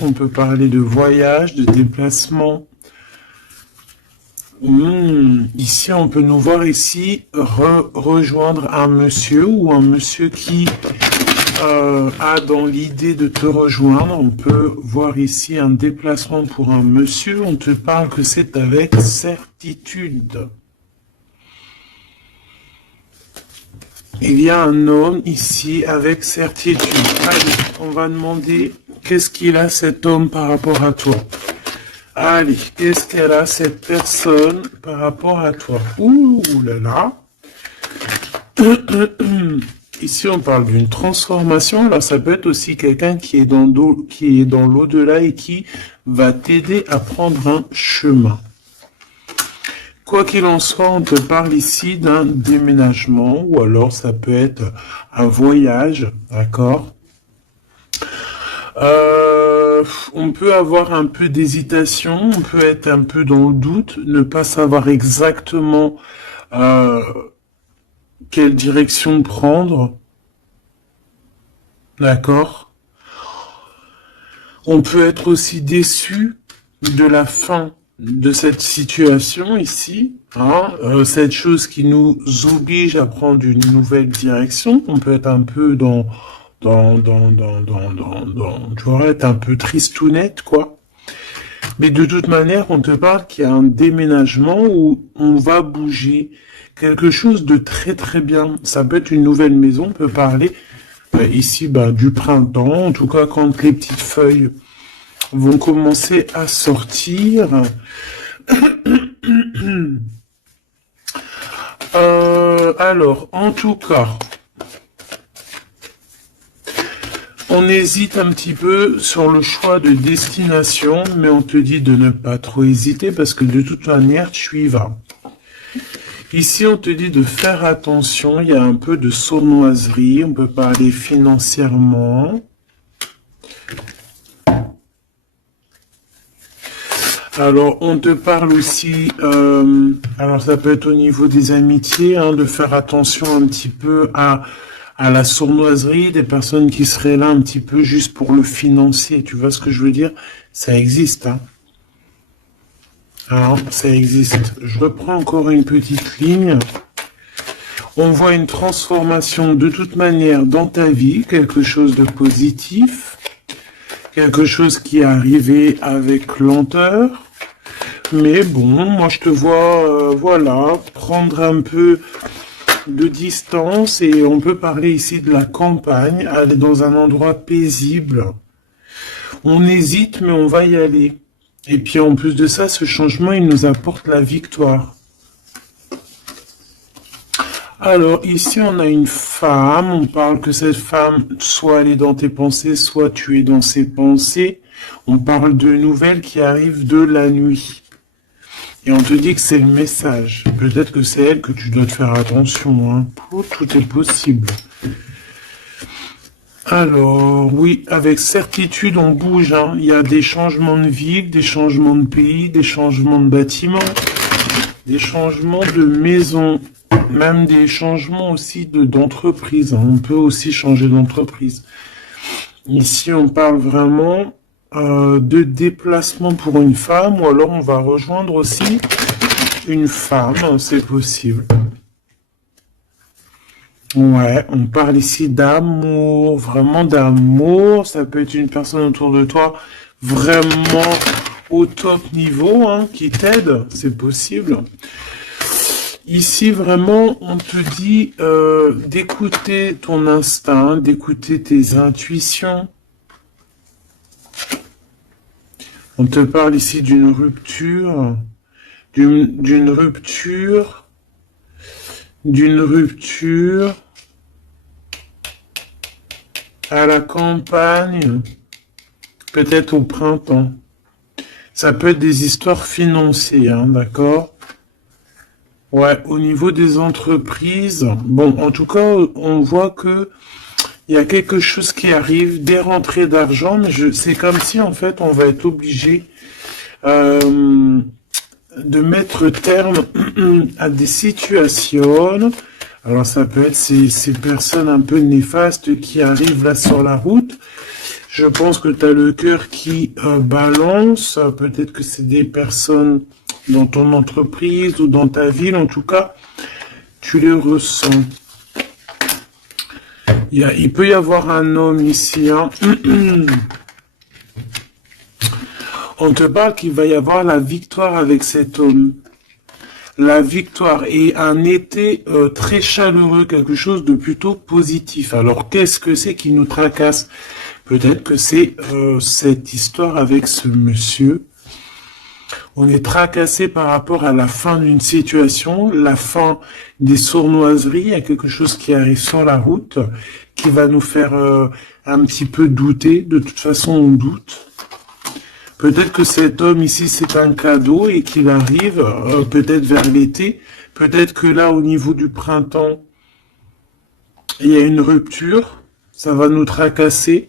On peut parler de voyage, de déplacement. Ici, on peut nous voir ici rejoindre un monsieur ou un monsieur qui a dans l'idée de te rejoindre. On peut voir ici un déplacement pour un monsieur. On te parle que c'est avec certitude. Il y a un homme ici avec certitude. Allez, on va demander qu'est-ce qu'il a cet homme par rapport à toi. Allez, qu'est-ce qu'elle a cette personne par rapport à toi. Ouh là là. Ici, on parle d'une transformation. Alors, ça peut être aussi quelqu'un qui est dans l'au-delà et qui va t'aider à prendre un chemin. Quoi qu'il en soit, on te parle ici d'un déménagement ou alors ça peut être un voyage, d'accord? On peut avoir un peu d'hésitation, on peut être un peu dans le doute, ne pas savoir exactement quelle direction prendre, d'accord? On peut être aussi déçu de la fin de cette situation ici, hein, cette chose qui nous oblige à prendre une nouvelle direction. On peut être un peu tu vois, être un peu tristounette, quoi. Mais de toute manière, on te parle qu'il y a un déménagement où on va bouger quelque chose de très très bien. Ça peut être une nouvelle maison, on peut parler ici du printemps, en tout cas quand les petites feuilles vont commencer à sortir. Alors, en tout cas, on hésite un petit peu sur le choix de destination, mais on te dit de ne pas trop hésiter parce que de toute manière, tu y vas. Ici, on te dit de faire attention, il y a un peu de sournoiserie, on peut parler financièrement. Alors, on te parle aussi, alors ça peut être au niveau des amitiés, hein, de faire attention un petit peu à la sournoiserie, des personnes qui seraient là un petit peu juste pour le financier. Tu vois ce que je veux dire? Ça existe, hein. Alors, ça existe. Je reprends encore une petite ligne. On voit une transformation de toute manière dans ta vie, quelque chose de positif. Quelque chose qui est arrivé avec lenteur. Mais bon, moi je te vois, voilà, prendre un peu de distance. Et on peut parler ici de la campagne, aller dans un endroit paisible. On hésite, mais on va y aller. Et puis en plus de ça, ce changement, il nous apporte la victoire. Alors, ici, on a une femme. On parle que cette femme, soit elle est dans tes pensées, soit tu es dans ses pensées. On parle de nouvelles qui arrivent de la nuit. Et on te dit que c'est le message. Peut-être que c'est elle que tu dois te faire attention, hein. Tout est possible. Alors, oui, avec certitude, on bouge, hein. Il y a des changements de ville, des changements de pays, des changements de bâtiments, des changements de maison. Même des changements aussi d'entreprise. On peut aussi changer d'entreprise. Ici, on parle vraiment de déplacement pour une femme, ou alors on va rejoindre aussi une femme, c'est possible. Ouais, on parle ici d'amour, vraiment d'amour. Ça peut être une personne autour de toi vraiment au top niveau, hein, qui t'aide, c'est possible. Ici, vraiment, on te dit d'écouter ton instinct, d'écouter tes intuitions. On te parle ici d'une rupture, d'une rupture à la campagne, peut-être au printemps. Ça peut être des histoires financières, hein, d'accord? Ouais, au niveau des entreprises, bon, en tout cas, on voit que il y a quelque chose qui arrive, des rentrées d'argent, mais c'est comme si, en fait, on va être obligé de mettre terme à des situations. Alors, ça peut être ces personnes un peu néfastes qui arrivent là sur la route. Je pense que tu as le cœur qui balance. Peut-être que c'est des personnes dans ton entreprise ou dans ta ville. En tout cas, tu les ressens. Il peut y avoir un homme ici. Hein. On te parle qu'il va y avoir la victoire avec cet homme. La victoire et un été très chaleureux, quelque chose de plutôt positif. Alors, qu'est-ce que c'est qui nous tracasse? Peut-être que c'est cette histoire avec ce monsieur. On est tracassé par rapport à la fin d'une situation, la fin des sournoiseries. Il y a quelque chose qui arrive sur la route, qui va nous faire un petit peu douter. De toute façon, on doute. Peut-être que cet homme ici, c'est un cadeau et qu'il arrive peut-être vers l'été. Peut-être que là, au niveau du printemps, il y a une rupture. Ça va nous tracasser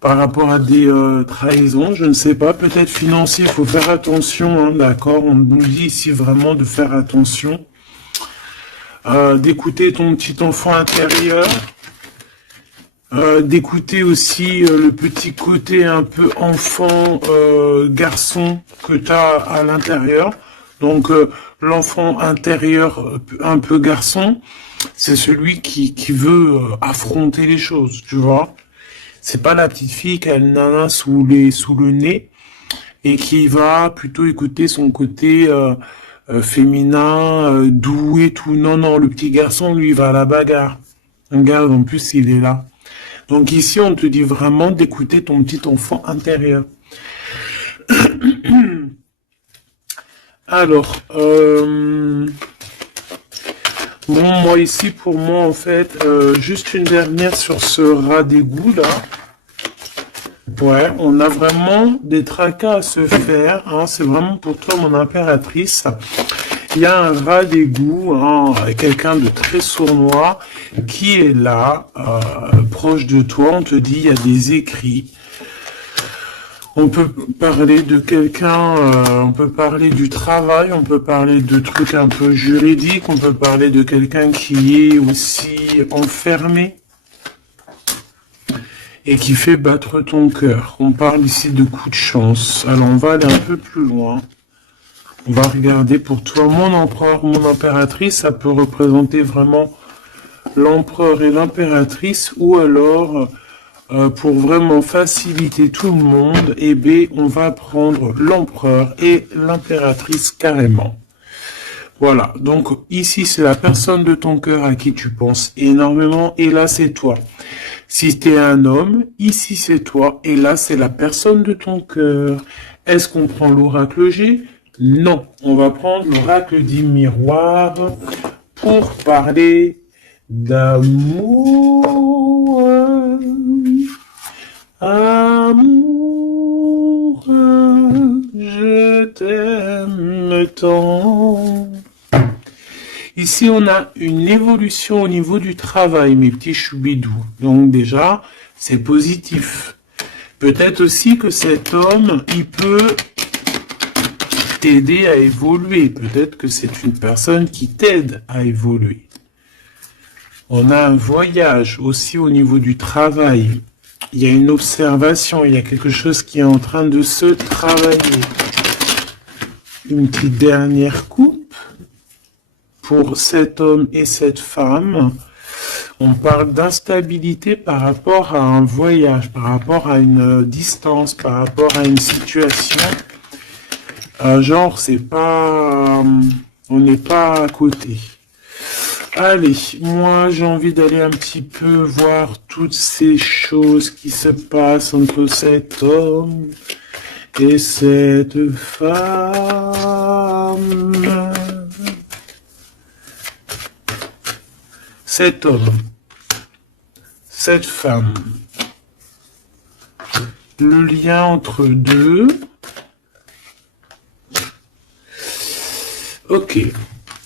par rapport à des trahisons. Je ne sais pas. Peut-être financier. Il faut faire attention. Hein, d'accord. On nous dit ici vraiment de faire attention. D'écouter ton petit enfant intérieur. D'écouter aussi le petit côté un peu enfant, garçon que tu as à l'intérieur. Donc l'enfant intérieur un peu garçon, c'est celui qui veut affronter les choses, tu vois. C'est pas la petite fille qui a le nana sous le nez et qui va plutôt écouter son côté féminin, doux et tout. Non, non, le petit garçon, lui, il va à la bagarre. Regarde, en plus, il est là. Donc ici, on te dit vraiment d'écouter ton petit enfant intérieur. Alors, bon, moi ici, pour moi, en fait, juste une dernière sur ce rat d'égout, là. Ouais, on a vraiment des tracas à se faire. Hein, c'est vraiment pour toi, mon impératrice. Il y a un rat d'égout, hein, quelqu'un de très sournois, qui est là, proche de toi. On te dit, il y a des écrits. On peut parler de quelqu'un, on peut parler du travail, on peut parler de trucs un peu juridiques, on peut parler de quelqu'un qui est aussi enfermé et qui fait battre ton cœur. On parle ici de coups de chance. Alors, on va aller un peu plus loin. On va regarder pour toi, mon empereur, mon impératrice, ça peut représenter vraiment l'empereur et l'impératrice, ou alors, pour vraiment faciliter tout le monde, eh bien, on va prendre l'empereur et l'impératrice carrément. Voilà, donc ici, c'est la personne de ton cœur à qui tu penses énormément, et là, c'est toi. Si tu es un homme, ici, c'est toi, et là, c'est la personne de ton cœur. Est-ce qu'on prend l'oracle G ? Non, on va prendre l'oracle du miroir pour parler d'amour. Amour, je t'aime tant. Ici, on a une évolution au niveau du travail, mes petits choubidous. Donc déjà, c'est positif. Peut-être aussi que cet homme, il peut t'aider à évoluer. Peut-être que c'est une personne qui t'aide à évoluer. On a un voyage aussi au niveau du travail. Il y a une observation, il y a quelque chose qui est en train de se travailler. Une petite dernière coupe pour cet homme et cette femme. On parle d'instabilité par rapport à un voyage, par rapport à une distance, par rapport à une situation. Genre, c'est pas, on n'est pas à côté. Allez, moi j'ai envie d'aller un petit peu voir toutes ces choses qui se passent entre cet homme et cette femme. Cet homme, cette femme, le lien entre deux. Ok,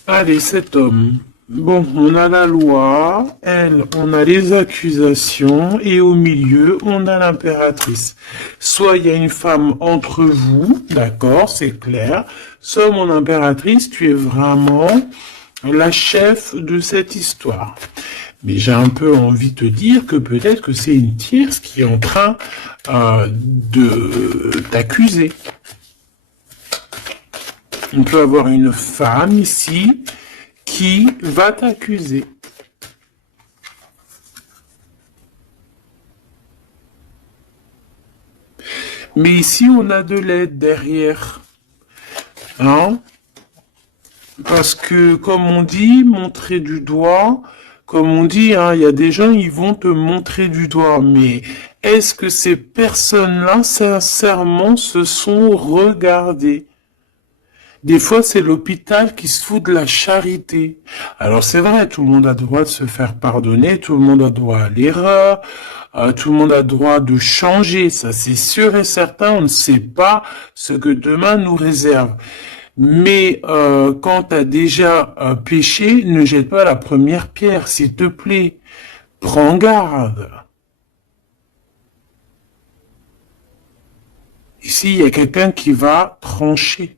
allez, cet homme. Bon, on a la loi, elle, on a les accusations, et au milieu, on a l'impératrice. Soit il y a une femme entre vous, d'accord, c'est clair, soit mon impératrice, tu es vraiment la chef de cette histoire. Mais j'ai un peu envie de te dire que peut-être que c'est une tierce qui est en train de t'accuser. On peut avoir une femme ici qui va t'accuser. Mais ici, on a de l'aide derrière. Hein? Parce que, comme on dit, montrer du doigt, comme on dit, hein, il y a des gens, ils vont te montrer du doigt. Mais est-ce que ces personnes-là, sincèrement, se sont regardées? Des fois, c'est l'hôpital qui se fout de la charité. Alors c'est vrai, tout le monde a le droit de se faire pardonner, tout le monde a le droit à l'erreur, tout le monde a le droit de changer, ça c'est sûr et certain, on ne sait pas ce que demain nous réserve. Mais quand tu as déjà péché, ne jette pas la première pierre, s'il te plaît. Prends garde. Ici, il y a quelqu'un qui va trancher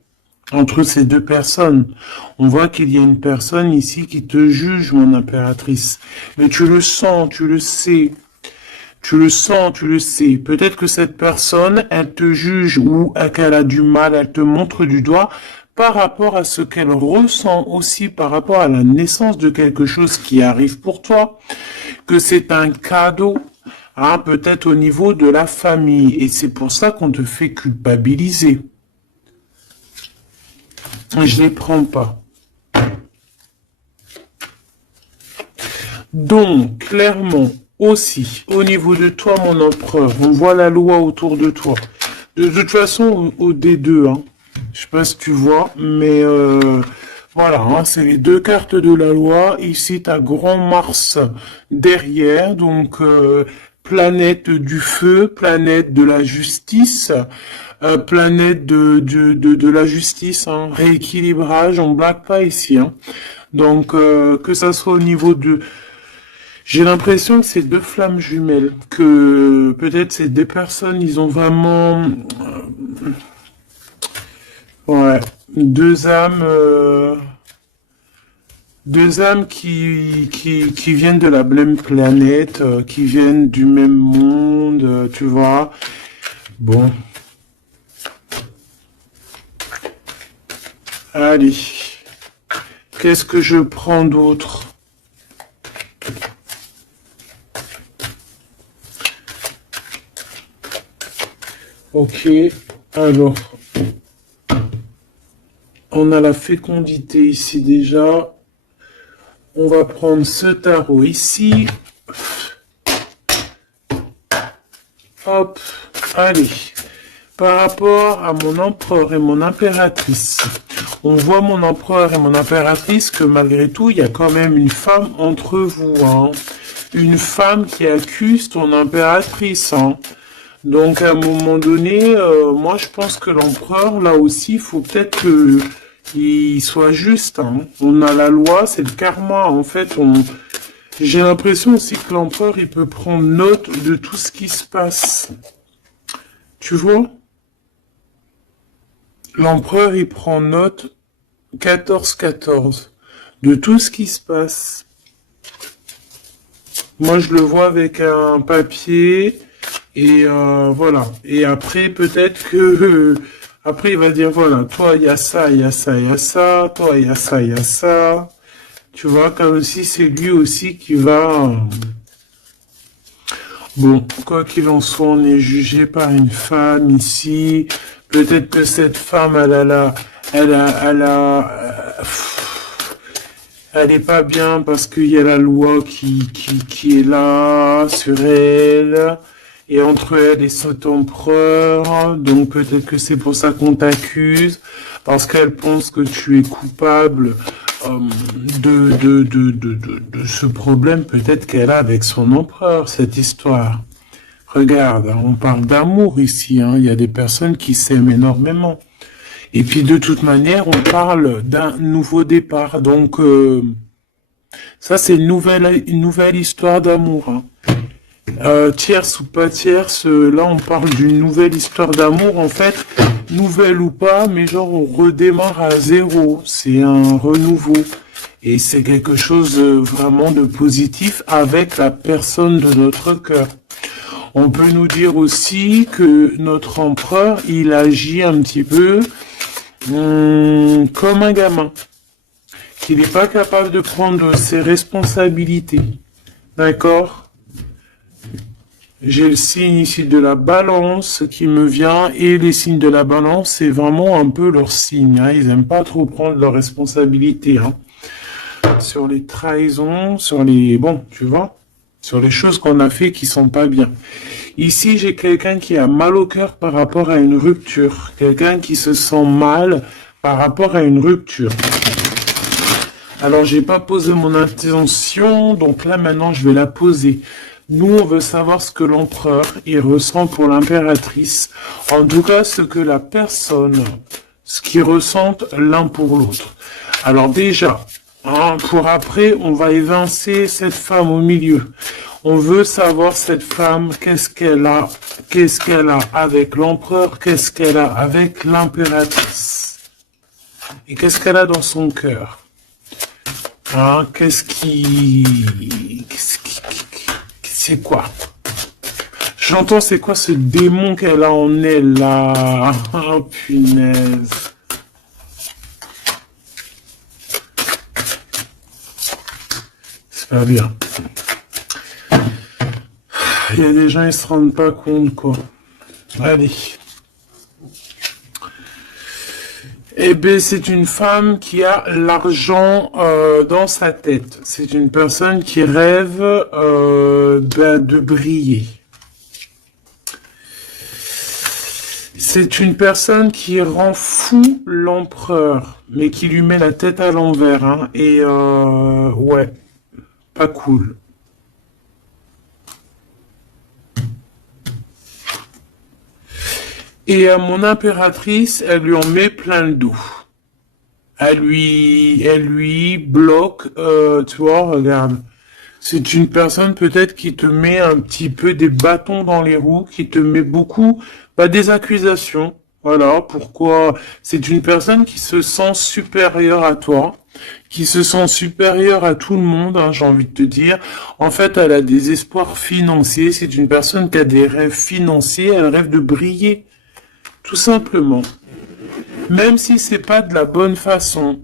entre ces deux personnes. On voit qu'il y a une personne ici qui te juge, mon impératrice. Mais tu le sens, tu le sais. Tu le sens, tu le sais. Peut-être que cette personne, elle te juge ou qu'elle a du mal, elle te montre du doigt par rapport à ce qu'elle ressent aussi, par rapport à la naissance de quelque chose qui arrive pour toi, que c'est un cadeau, hein, peut-être au niveau de la famille. Et c'est pour ça qu'on te fait culpabiliser. Je les prends pas. Donc, clairement, aussi, au niveau de toi, mon empereur, on voit la loi autour de toi. De toute façon, au D2, hein, je sais pas si tu vois, mais voilà, hein, c'est les deux cartes de la loi. Ici, tu as Grand Mars derrière, donc planète du feu, planète de la justice, planète de la justice, hein, rééquilibrage, on blague pas ici. Hein. Donc, que ça soit au niveau de... J'ai l'impression que c'est deux flammes jumelles, que peut-être ces deux personnes, ils ont vraiment... ouais, deux âmes... deux âmes qui viennent de la même planète, qui viennent du même monde, tu vois. Bon. Allez. Qu'est-ce que je prends d'autre? Ok. Alors. On a la fécondité ici déjà. On va prendre ce tarot ici. Hop. Allez. Par rapport à mon empereur et mon impératrice, on voit mon empereur et mon impératrice que malgré tout, il y a quand même une femme entre vous. Hein. Une femme qui accuse ton impératrice. Hein. Donc à un moment donné, moi je pense que l'empereur, là aussi, il faut peut-être qu'il soit juste. Hein. On a la loi, c'est le karma. En fait, j'ai l'impression aussi que l'empereur, il peut prendre note de tout ce qui se passe. Tu vois? L'empereur, il prend note 14-14 de tout ce qui se passe. Moi, je le vois avec un papier et voilà. Et après, peut-être que après, il va dire voilà, toi, il y a ça, il y a ça, il y a ça, toi, il y a ça, il y a ça. Tu vois, comme aussi, c'est lui aussi qui va... Bon, quoi qu'il en soit, on est jugé par une femme ici. Peut-être que cette femme, elle est pas bien parce qu'il y a la loi qui est là sur elle et entre elle et cet empereur. Donc peut-être que c'est pour ça qu'on t'accuse parce qu'elle pense que tu es coupable de ce problème peut-être qu'elle a avec son empereur, cette histoire. Regarde, on parle d'amour ici, hein. Il y a des personnes qui s'aiment énormément. Et puis de toute manière, on parle d'un nouveau départ. Donc ça, c'est une nouvelle histoire d'amour. Hein. Tierce ou pas tierce, là on parle d'une nouvelle histoire d'amour. En fait, nouvelle ou pas, mais genre on redémarre à zéro. C'est un renouveau. Et c'est quelque chose vraiment de positif avec la personne de notre cœur. On peut nous dire aussi que notre empereur, il agit un petit peu comme un gamin, qu'il n'est pas capable de prendre ses responsabilités. D'accord? J'ai le signe ici de la balance qui me vient, et les signes de la balance, c'est vraiment un peu leur signe. Hein. Ils n'aiment pas trop prendre leurs responsabilités. Hein. Sur les trahisons, sur les... Bon, tu vois, sur les choses qu'on a fait qui sont pas bien. Ici, j'ai quelqu'un qui a mal au cœur par rapport à une rupture. Quelqu'un qui se sent mal par rapport à une rupture. Alors, j'ai pas posé mon intention, donc là, maintenant, je vais la poser. Nous, on veut savoir ce que l'empereur, il ressent pour l'impératrice. En tout cas, ce que la personne, ce qu'ils ressentent l'un pour l'autre. Alors déjà, hein, pour après, on va évincer cette femme au milieu. On veut savoir cette femme, qu'est-ce qu'elle a avec l'empereur, qu'est-ce qu'elle a avec l'impératrice. Et qu'est-ce qu'elle a dans son cœur. Hein, c'est quoi? J'entends c'est quoi ce démon qu'elle a en elle là? Oh punaise. C'est pas bien. Il y a des gens, ils se rendent pas compte quoi. Allez. Eh bien, c'est une femme qui a l'argent dans sa tête. C'est une personne qui rêve de briller. C'est une personne qui rend fou l'empereur, mais qui lui met la tête à l'envers. Hein, et ouais, pas cool. Et à mon impératrice, elle lui en met plein le dos. Elle lui bloque, tu vois, regarde. C'est une personne peut-être qui te met un petit peu des bâtons dans les roues, qui te met beaucoup, des accusations. Voilà, pourquoi? C'est une personne qui se sent supérieure à toi, qui se sent supérieure à tout le monde, hein, j'ai envie de te dire. En fait, elle a des espoirs financiers. C'est une personne qui a des rêves financiers, elle rêve de briller. Tout simplement. Même si c'est pas de la bonne façon.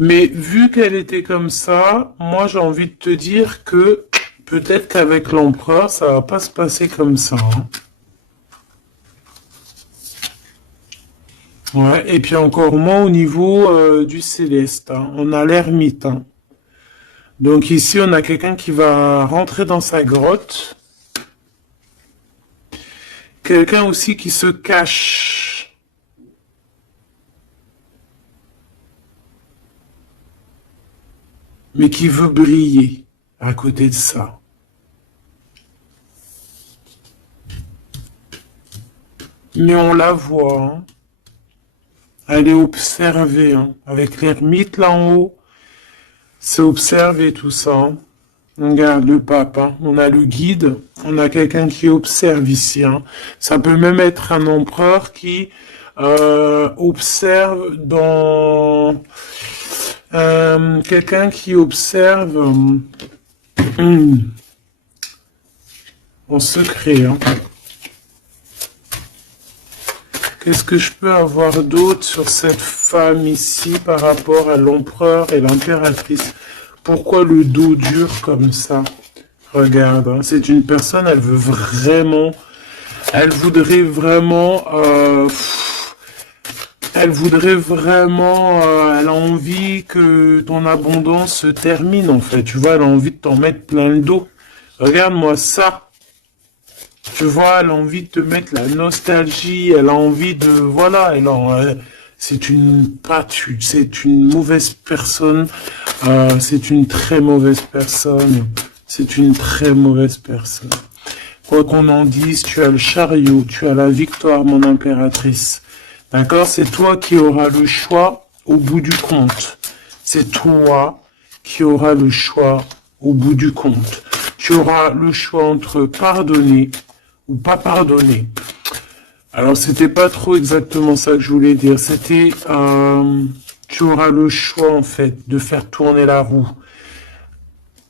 Mais vu qu'elle était comme ça, moi j'ai envie de te dire que peut-être qu'avec l'empereur, ça va pas se passer comme ça. Hein. Ouais, et puis encore moins au niveau du céleste. Hein. On a l'ermite. Hein. Donc ici, on a quelqu'un qui va rentrer dans sa grotte. Quelqu'un aussi qui se cache. Mais qui veut briller à côté de ça. Mais on la voit. Hein. Elle est observée. Hein. Avec l'ermite là en haut. C'est observé tout ça. Hein. Regarde le pape, hein. On a le guide, on a quelqu'un qui observe ici. Hein. Ça peut même être un empereur qui observe dans... quelqu'un qui observe en secret. Hein. Qu'est-ce que je peux avoir d'autre sur cette femme ici par rapport à l'empereur et l'impératrice? Pourquoi le dos dur comme ça? Regarde, hein, c'est une personne, elle voudrait vraiment, elle a envie que ton abondance se termine en fait. Tu vois, elle a envie de t'en mettre plein le dos. Regarde-moi ça. Tu vois, elle a envie de te mettre la nostalgie. Elle a envie de, voilà, c'est une mauvaise personne. C'est une très mauvaise personne. C'est une très mauvaise personne. Quoi qu'on en dise, tu as le chariot, tu as la victoire, mon impératrice. D'accord? C'est toi qui auras le choix au bout du compte. C'est toi qui auras le choix au bout du compte. Tu auras le choix entre pardonner ou pas pardonner. Alors, c'était pas trop exactement ça que je voulais dire. C'était, tu tu auras le choix, en fait, de faire tourner la roue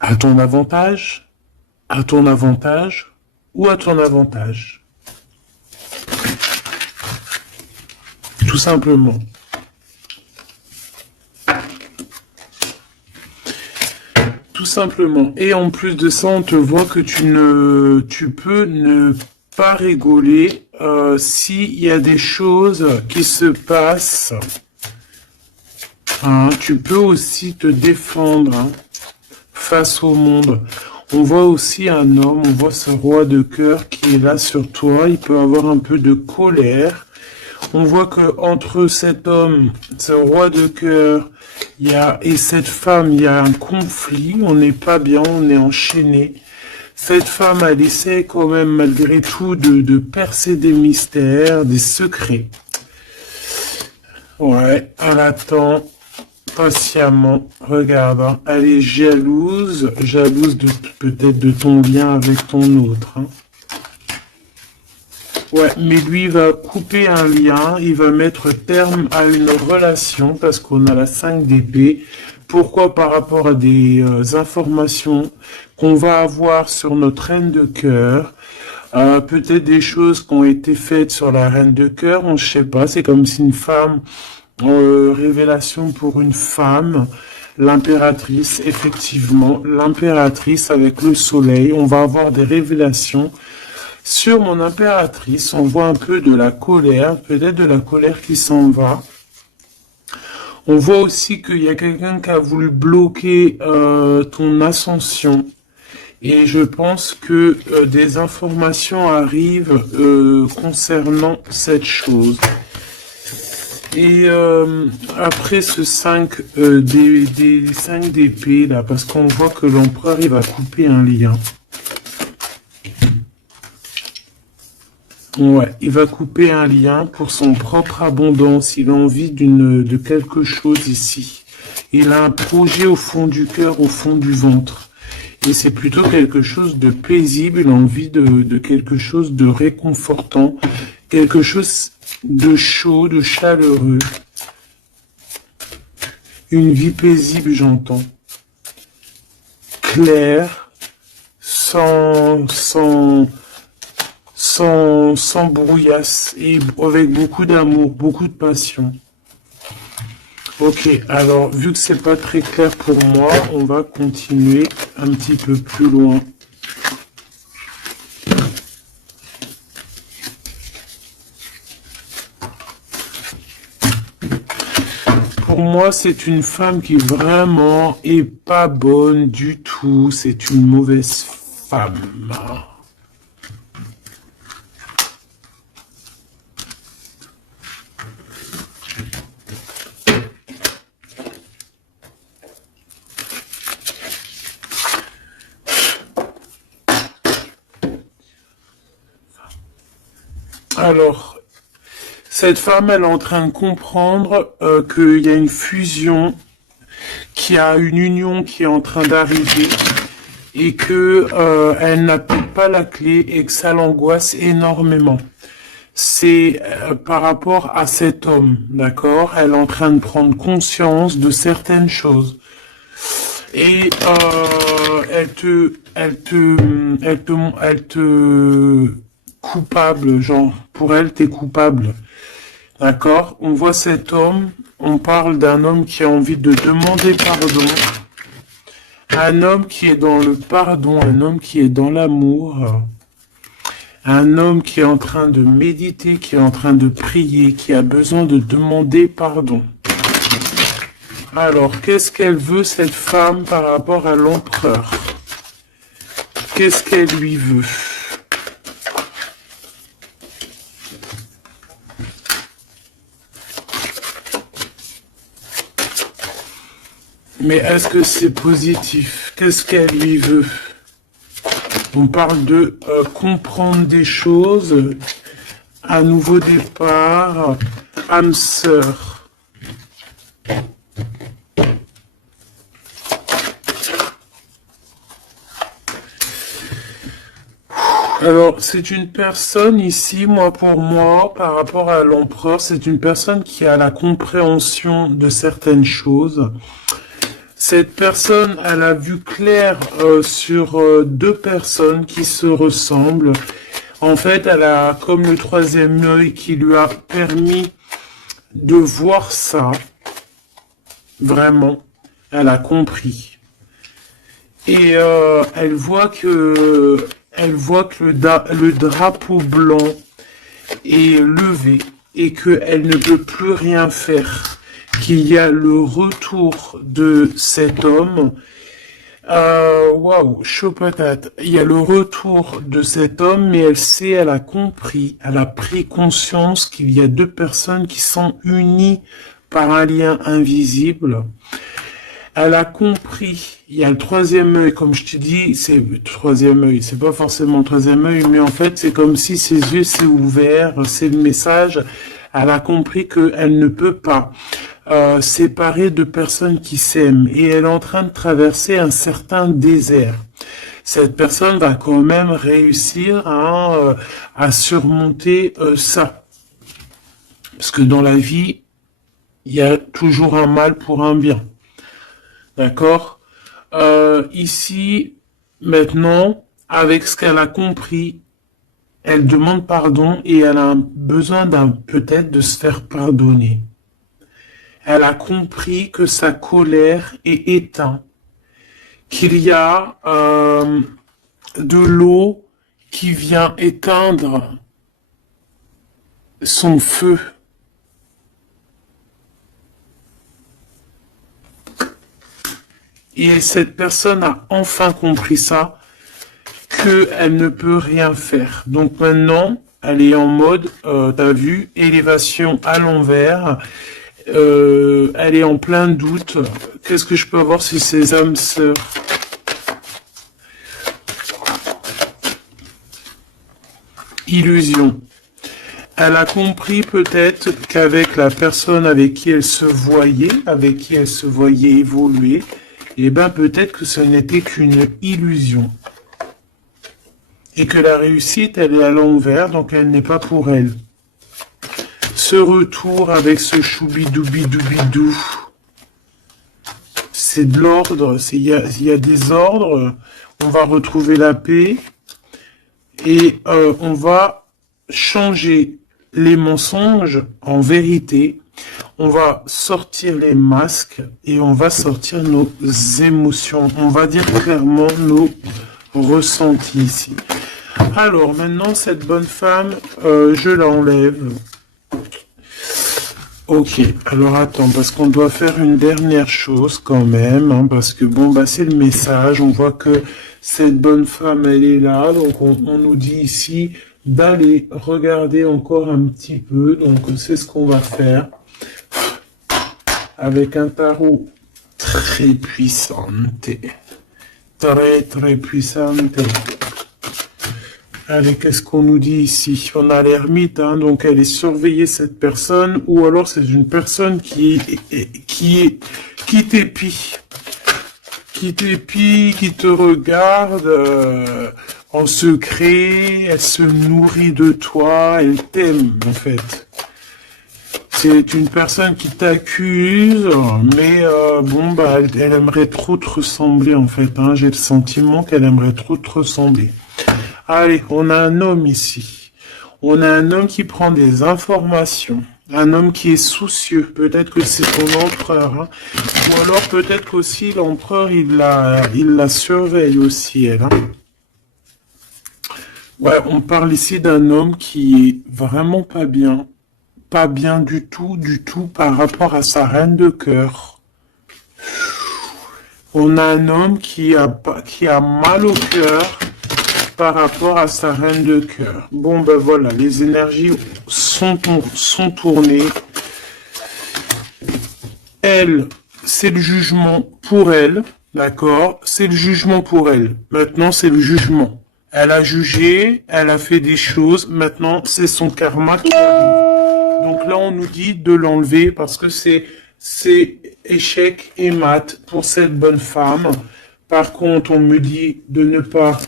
à ton avantage, ou à ton avantage. Tout simplement. Tout simplement. Et en plus de ça, on te voit que tu peux ne pas rigoler s'il y a des choses qui se passent. Hein, tu peux aussi te défendre, hein, face au monde. On voit aussi un homme, on voit ce roi de cœur qui est là sur toi. Il peut avoir un peu de colère. On voit que entre cet homme, ce roi de cœur, et cette femme, il y a un conflit. On n'est pas bien, on est enchaîné. Cette femme, elle essaie quand même, malgré tout, de percer des mystères, des secrets. Ouais, elle attend patiemment. Regarde, hein, elle est jalouse peut-être de ton lien avec ton autre. Hein. Ouais, mais lui, il va couper un lien, il va mettre terme à une relation parce qu'on a la 5 d'épée. Pourquoi? Par rapport à des informations qu'on va avoir sur notre reine de cœur. Peut-être des choses qui ont été faites sur la reine de cœur, on ne sait pas. C'est comme si une femme, révélation pour une femme, l'impératrice, effectivement, l'impératrice avec le soleil. On va avoir des révélations. Sur mon impératrice, on voit un peu de la colère, peut-être de la colère qui s'en va. On voit aussi qu'il y a quelqu'un qui a voulu bloquer ton ascension. Et je pense que des informations arrivent concernant cette chose. Et après ce 5 des 5 d'épée là, parce qu'on voit que l'empereur il va couper un lien. Ouais, il va couper un lien pour son propre abondance. Il a envie de quelque chose ici. Il a un projet au fond du cœur, au fond du ventre. Et c'est plutôt quelque chose de paisible. Il a envie de quelque chose de réconfortant. Quelque chose de chaud, de chaleureux. Une vie paisible, j'entends. Claire, sans brouillasse et avec beaucoup d'amour, beaucoup de passion. Ok, alors vu que c'est pas très clair pour moi, on va continuer un petit peu plus loin. Pour moi, c'est une femme qui vraiment est pas bonne du tout. C'est une mauvaise femme. Alors, cette femme, elle est en train de comprendre qu'il y a une fusion, qu'il y a une union qui est en train d'arriver et que elle n'a peut-être pas la clé et que ça l'angoisse énormément. C'est par rapport à cet homme, d'accord? Elle est en train de prendre conscience de certaines choses. Et elle te coupable, genre, pour elle, t'es coupable. D'accord? On voit cet homme, on parle d'un homme qui a envie de demander pardon, un homme qui est dans le pardon, un homme qui est dans l'amour, un homme qui est en train de méditer, qui est en train de prier, qui a besoin de demander pardon. Alors, qu'est-ce qu'elle veut, cette femme, par rapport à l'empereur? Qu'est-ce qu'elle lui veut? Mais est-ce que c'est positif? Qu'est-ce qu'elle lui veut? On parle de comprendre des choses, un nouveau départ, âme sœur. Alors, c'est une personne ici, moi pour moi, par rapport à l'empereur, c'est une personne qui a la compréhension de certaines choses. Cette personne, elle a vu clair sur deux personnes qui se ressemblent. En fait, elle a comme le troisième œil qui lui a permis de voir ça. Vraiment, elle a compris. Et elle voit que le drapeau blanc est levé et qu'elle ne peut plus rien faire. Qu'il y a le retour de cet homme. Waouh, chaud patate. Il y a le retour de cet homme, mais elle a compris, elle a pris conscience qu'il y a deux personnes qui sont unies par un lien invisible. Elle a compris, il y a le troisième œil, comme je te dis, c'est le troisième œil, c'est pas forcément le troisième œil, mais en fait, c'est comme si ses yeux s'est ouverts, c'est le message. Elle a compris qu'elle ne peut pas séparer deux personnes qui s'aiment et elle est en train de traverser un certain désert. Cette personne va quand même réussir à surmonter ça. Parce que dans la vie, il y a toujours un mal pour un bien. D'accord. Ici, maintenant, avec ce qu'elle a compris, elle demande pardon et elle a besoin peut-être de se faire pardonner. Elle a compris que sa colère est éteinte, qu'il y a de l'eau qui vient éteindre son feu. Et cette personne a enfin compris ça, qu'elle ne peut rien faire. Donc maintenant, elle est en mode, t'as vu, élévation à l'envers. Elle est en plein doute. Qu'est-ce que je peux avoir sur ces âmes sœurs? Illusion. Elle a compris peut-être qu'avec la personne avec qui elle se voyait évoluer, eh ben peut-être que ce n'était qu'une illusion. Et que la réussite, elle est à l'envers, donc elle n'est pas pour elle. Ce retour avec ce choubidoubidou, c'est de l'ordre, il y a des ordres, on va retrouver la paix et on va changer les mensonges en vérité, on va sortir les masques et on va sortir nos émotions, on va dire clairement nos ressentis ici. Alors maintenant cette bonne femme, je l'enlève. Ok, alors attends, parce qu'on doit faire une dernière chose quand même, hein, parce que bon, bah c'est le message, on voit que cette bonne femme, elle est là, donc on nous dit ici d'aller regarder encore un petit peu, donc c'est ce qu'on va faire, avec un tarot très puissant, très puissant. Allez, qu'est-ce qu'on nous dit ici? On a l'ermite, hein, donc elle est surveillée cette personne, ou alors c'est une personne qui t'épie, qui te regarde en secret, elle se nourrit de toi, elle t'aime en fait. C'est une personne qui t'accuse, mais bon bah elle aimerait trop te ressembler en fait. Hein, j'ai le sentiment qu'elle aimerait trop te ressembler. Allez, on a un homme ici. On a un homme qui prend des informations. Un homme qui est soucieux. Peut-être que c'est ton empereur. Hein. Ou alors peut-être qu'aussi l'empereur, il la surveille aussi, elle. Hein. Ouais, on parle ici d'un homme qui est vraiment pas bien. Pas bien du tout par rapport à sa reine de cœur. On a un homme qui a mal au cœur par rapport à sa reine de cœur. Bon, ben voilà, les énergies sont tournées. Elle, c'est le jugement pour elle, d'accord? C'est le jugement pour elle. Maintenant, c'est le jugement. Elle a jugé, elle a fait des choses, maintenant, c'est son karma qui arrive. Donc là, on nous dit de l'enlever parce que c'est échec et mat pour cette bonne femme. Par contre, on me dit de ne pas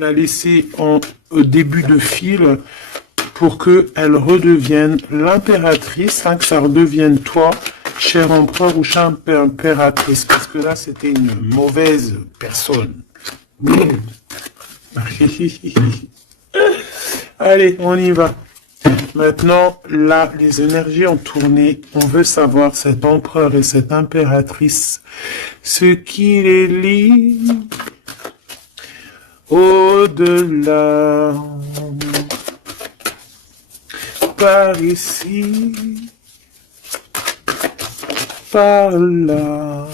la laisser au début de fil pour qu'elle redevienne l'impératrice, hein, que ça redevienne toi, cher empereur ou chère impératrice, parce que là, c'était une mauvaise personne. Allez, on y va. Maintenant, là, les énergies ont tourné. On veut savoir, cet empereur et cette impératrice, ce qui les lie au-delà, par ici, par là.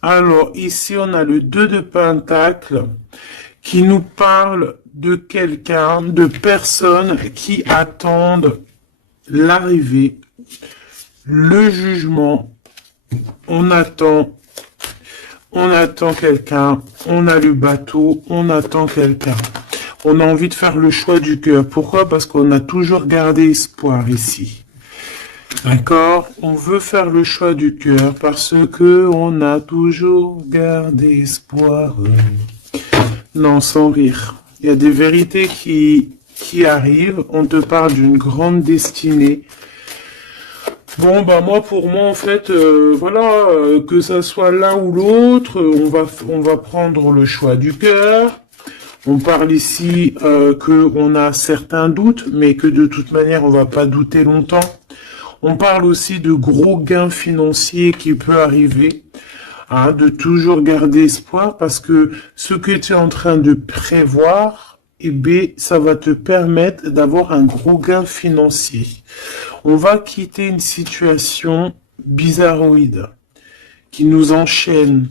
Alors, ici, on a le 2 de Pentacle qui nous parle de quelqu'un, de personnes qui attendent l'arrivée, le jugement. On attend quelqu'un, on a le bateau, on attend quelqu'un. On a envie de faire le choix du cœur. Pourquoi? Parce qu'on a toujours gardé espoir ici. D'accord? On veut faire le choix du cœur parce que on a toujours gardé espoir. Non, sans rire. Il y a des vérités qui arrivent. On te parle d'une grande destinée. Bon, bah moi, pour moi, en fait, voilà, que ça soit l'un ou l'autre, on va prendre le choix du cœur. On parle ici que on a certains doutes, mais que de toute manière, on va pas douter longtemps. On parle aussi de gros gains financiers qui peut arriver. Hein, de toujours garder espoir parce que ce que tu es en train de prévoir, eh bien, ça va te permettre d'avoir un gros gain financier. On va quitter une situation bizarroïde qui nous enchaîne,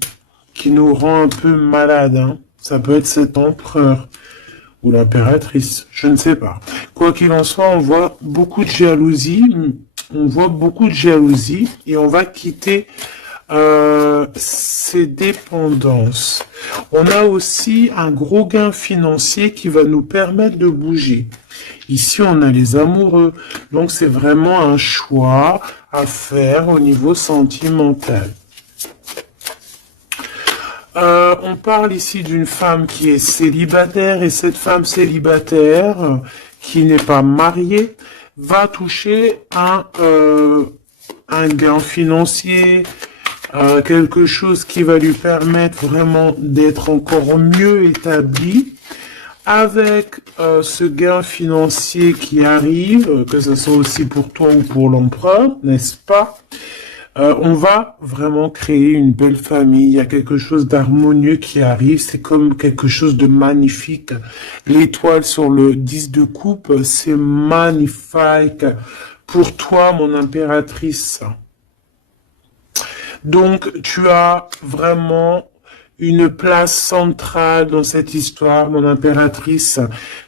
qui nous rend un peu malade. Hein. Ça peut être cet empereur ou l'impératrice, je ne sais pas. Quoi qu'il en soit, on voit beaucoup de jalousie. On voit beaucoup de jalousie et on va quitter ces dépendances. On a aussi un gros gain financier qui va nous permettre de bouger. Ici, on a les amoureux. Donc, c'est vraiment un choix à faire au niveau sentimental. On parle ici d'une femme qui est célibataire et cette femme célibataire qui n'est pas mariée va toucher un gain financier, quelque chose qui va lui permettre vraiment d'être encore mieux établi. Avec ce gain financier qui arrive, que ce soit aussi pour toi ou pour l'empereur, n'est-ce pas? On va vraiment créer une belle famille. Il y a quelque chose d'harmonieux qui arrive. C'est comme quelque chose de magnifique. L'étoile sur le 10 de coupe, c'est magnifique. Pour toi, mon impératrice. Donc, tu as vraiment une place centrale dans cette histoire, mon impératrice.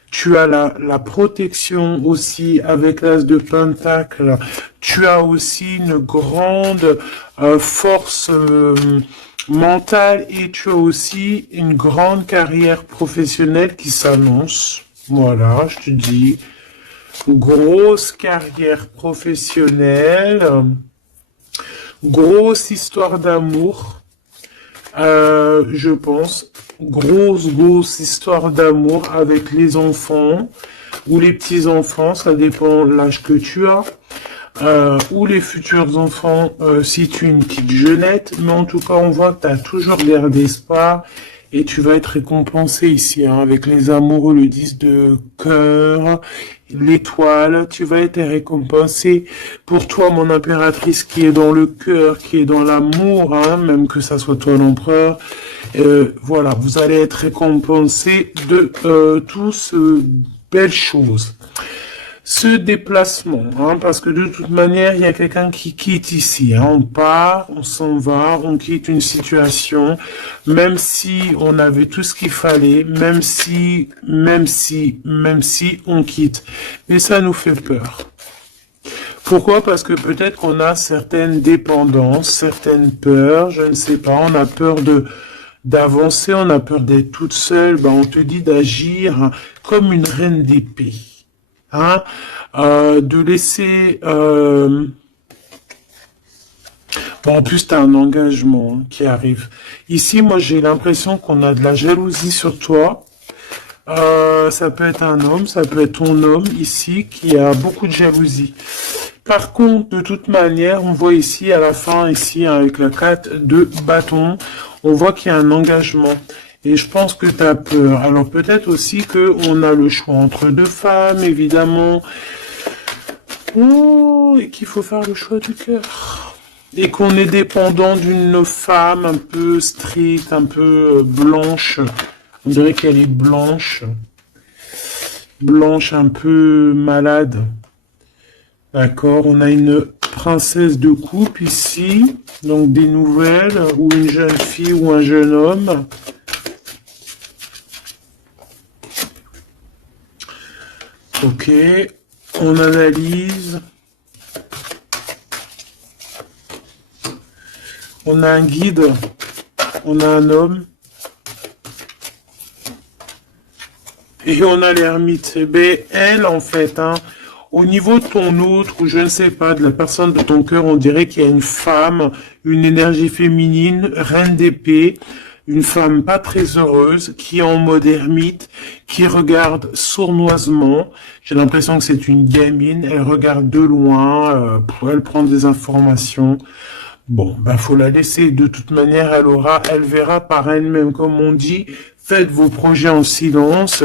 Tu as la protection aussi avec l'as de Pentacle. Tu as aussi une grande force mentale et tu as aussi une grande carrière professionnelle qui s'annonce. Voilà, je te dis, grosse carrière professionnelle. Grosse histoire d'amour, je pense. Grosse histoire d'amour avec les enfants ou les petits-enfants, ça dépend de l'âge que tu as. Ou les futurs enfants si tu es une petite jeunette. Mais en tout cas, on voit que tu as toujours gardé espoir. Et tu vas être récompensé ici, hein, avec les amoureux, le 10 de cœur, l'étoile. Tu vas être récompensé pour toi, mon impératrice, qui est dans le cœur, qui est dans l'amour, hein, même que ça soit toi l'empereur. Voilà, vous allez être récompensé de toutes ces belles choses. Ce déplacement, hein, parce que de toute manière, il y a quelqu'un qui quitte ici. Hein, on part, on s'en va, on quitte une situation, même si on avait tout ce qu'il fallait, même si on quitte. Mais ça nous fait peur. Pourquoi? Parce que peut-être qu'on a certaines dépendances, certaines peurs, je ne sais pas, on a peur d'avancer, on a peur d'être toute seule. Ben, on te dit d'agir comme une reine d'épée. Hein, de laisser bon, en plus t'as un engagement, hein, qui arrive ici. Moi j'ai l'impression qu'on a de la jalousie sur toi Ça peut être un homme, ça peut être ton homme ici qui a beaucoup de jalousie. Par contre, de toute manière, on voit ici à la fin, ici avec la 4 de bâton, on voit qu'il y a un engagement. Et je pense que tu as peur. Alors peut-être aussi que on a le choix entre deux femmes, évidemment. Oh, et qu'il faut faire le choix du cœur. Et qu'on est dépendant d'une femme un peu stricte, un peu blanche. On dirait qu'elle est blanche. Blanche, un peu malade. D'accord, on a une princesse de coupe ici. Donc des nouvelles, ou une jeune fille ou un jeune homme. Ok, on analyse. On a un guide, on a un homme. Et on a l'ermite. Eh bien, elle, en fait, hein, au niveau de ton autre, ou je ne sais pas, de la personne de ton cœur, on dirait qu'il y a une femme, une énergie féminine, reine d'épée, une femme pas très heureuse, qui est en mode ermite, qui regarde sournoisement. J'ai l'impression que c'est une gamine, elle regarde de loin, elle prend des informations. Bon, ben faut la laisser. De toute manière, elle verra par elle-même, comme on dit. Faites vos projets en silence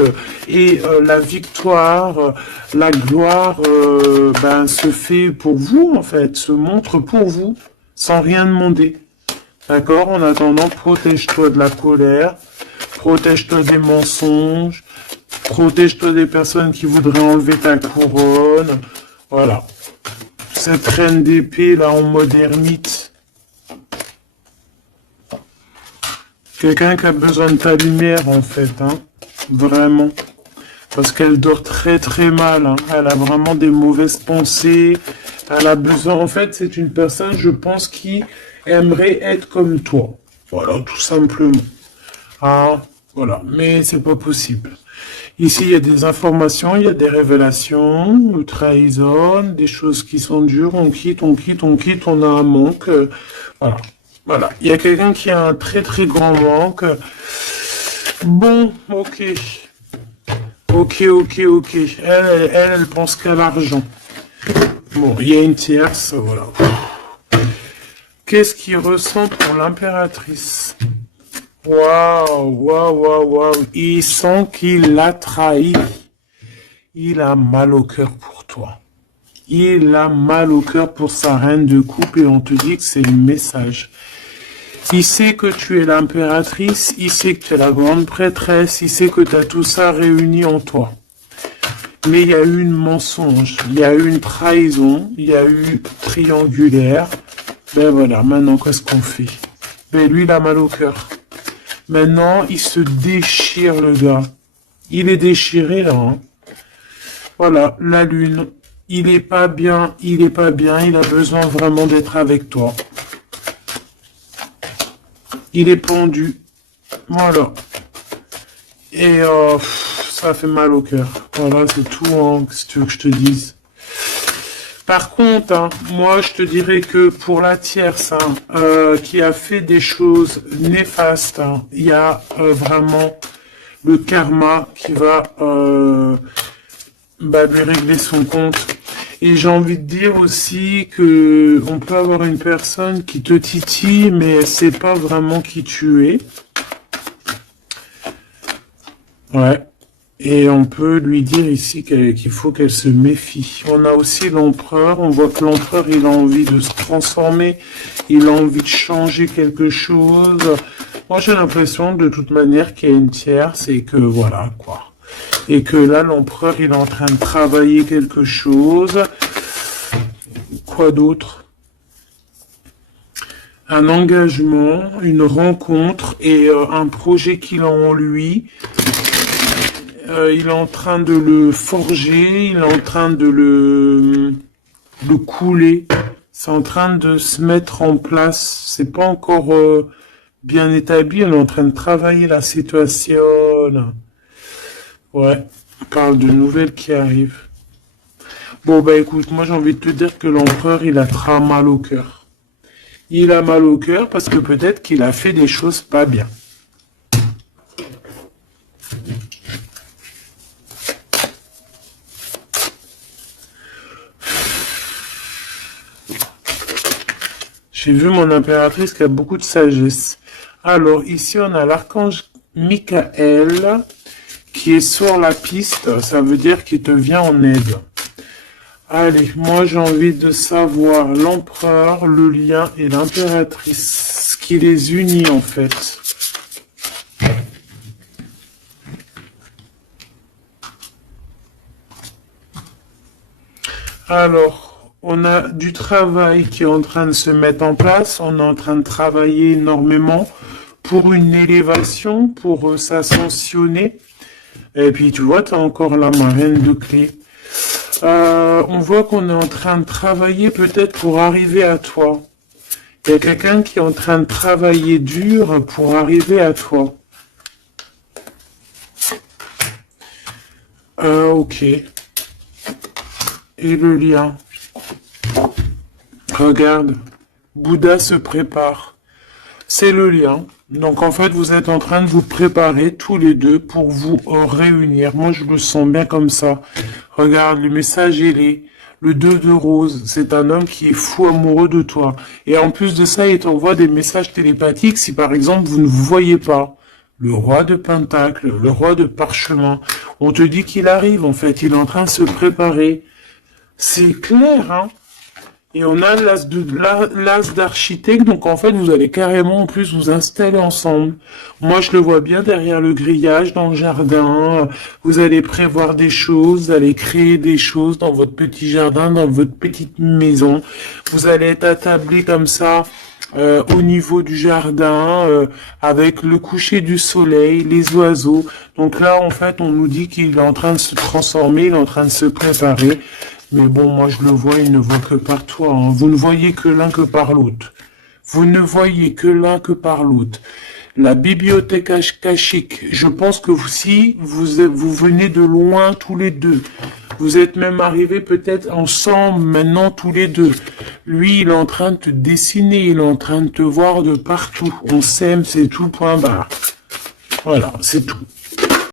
et la victoire, la gloire, se fait pour vous en fait, se montre pour vous, sans rien demander. D'accord? En attendant, protège-toi de la colère, protège-toi des mensonges, protège-toi des personnes qui voudraient enlever ta couronne. Voilà. Cette reine d'épée là en mode ermite. Quelqu'un qui a besoin de ta lumière, en fait, hein. Vraiment. Parce qu'elle dort très très mal, hein. Elle a vraiment des mauvaises pensées. Elle a besoin... En fait, c'est une personne, je pense, qui aimerait être comme toi. Voilà, tout simplement. Ah, voilà. Mais c'est pas possible. Ici, il y a des informations, il y a des révélations, une trahison, des choses qui sont dures. On quitte, on a un manque. Voilà. Voilà, il y a quelqu'un qui a un très très grand manque. Bon, ok. Ok. Elle pense qu'à l'argent. Bon, il y a une tierce, voilà. Qu'est-ce qu'il ressent pour l'impératrice? Waouh. Il sent qu'il l'a trahi. Il a mal au cœur pour toi. Il a mal au cœur pour sa reine de coupe et on te dit que c'est le message. Il sait que tu es l'impératrice, il sait que tu es la grande prêtresse, il sait que tu as tout ça réuni en toi. Mais il y a eu une mensonge, il y a eu une trahison, il y a eu triangulaire. Ben voilà, maintenant qu'est-ce qu'on fait? Ben lui, il a mal au cœur. Maintenant, il se déchire le gars. Il est déchiré là. Hein. Voilà, la lune. Il est pas bien, il a besoin vraiment d'être avec toi. Il est pendu. Voilà. Et ça fait mal au cœur. Voilà, c'est tout, hein, si tu veux que je te dise. Par contre, hein, moi, je te dirais que pour la tierce, hein, qui a fait des choses néfastes, hein, il y a vraiment le karma qui va lui régler son compte. Et j'ai envie de dire aussi que on peut avoir une personne qui te titille, mais elle sait pas vraiment qui tu es. Ouais. Et on peut lui dire ici qu'il faut qu'elle se méfie. On a aussi l'empereur. On voit que l'empereur, il a envie de se transformer. Il a envie de changer quelque chose. Moi, j'ai l'impression, de toute manière, qu'il y a une tierce et que voilà, quoi. Et que là, l'empereur, il est en train de travailler quelque chose. Quoi d'autre? Un engagement, une rencontre et un projet qu'il a en lui. Il est en train de le forger, il est en train de le couler. C'est en train de se mettre en place. C'est pas encore bien établi. Il est en train de travailler la situation. Ouais, on parle de nouvelles qui arrivent. Bon, bah écoute, moi j'ai envie de te dire que l'empereur, il a très mal au cœur. Il a mal au cœur parce que peut-être qu'il a fait des choses pas bien. J'ai vu mon impératrice qui a beaucoup de sagesse. Alors, ici, on a l'archange Michael qui est sur la piste. Ça veut dire qu'il te vient en aide. Allez, moi, j'ai envie de savoir l'empereur, le lien et l'impératrice. Ce qui les unit, en fait. Alors, on a du travail qui est en train de se mettre en place. On est en train de travailler énormément pour une élévation, pour s'ascensionner. Et puis, tu vois, tu as encore la marraine de clé. On voit qu'on est en train de travailler peut-être pour arriver à toi. Il y a quelqu'un qui est en train de travailler dur pour arriver à toi. Ok. Et le lien. Regarde. Bouddha se prépare. C'est le lien. Donc en fait, vous êtes en train de vous préparer tous les deux pour vous réunir. Moi, je me sens bien comme ça. Regarde, le message il est le 2 de rose. C'est un homme qui est fou amoureux de toi. Et en plus de ça, il t'envoie des messages télépathiques si par exemple vous ne vous voyez pas. Le roi de Pentacle, le roi de Parchemin. On te dit qu'il arrive en fait. Il est en train de se préparer. C'est clair, hein? Et on a l'as d'architecte, donc en fait, vous allez carrément en plus vous installer ensemble. Moi, je le vois bien derrière le grillage, dans le jardin. Vous allez prévoir des choses, vous allez créer des choses dans votre petit jardin, dans votre petite maison. Vous allez être attablé comme ça, au niveau du jardin, avec le coucher du soleil, les oiseaux. Donc là, en fait, on nous dit qu'il est en train de se transformer, il est en train de se préparer. Mais bon, moi je le vois, il ne voit que par toi. Hein. Vous ne voyez que l'un que par l'autre. Vous ne voyez que l'un que par l'autre. La bibliothèque akashique, je pense que vous venez de loin tous les deux. Vous êtes même arrivés peut-être ensemble maintenant tous les deux. Lui, il est en train de te dessiner, il est en train de te voir de partout. On s'aime, c'est tout, point barre. Voilà, c'est tout.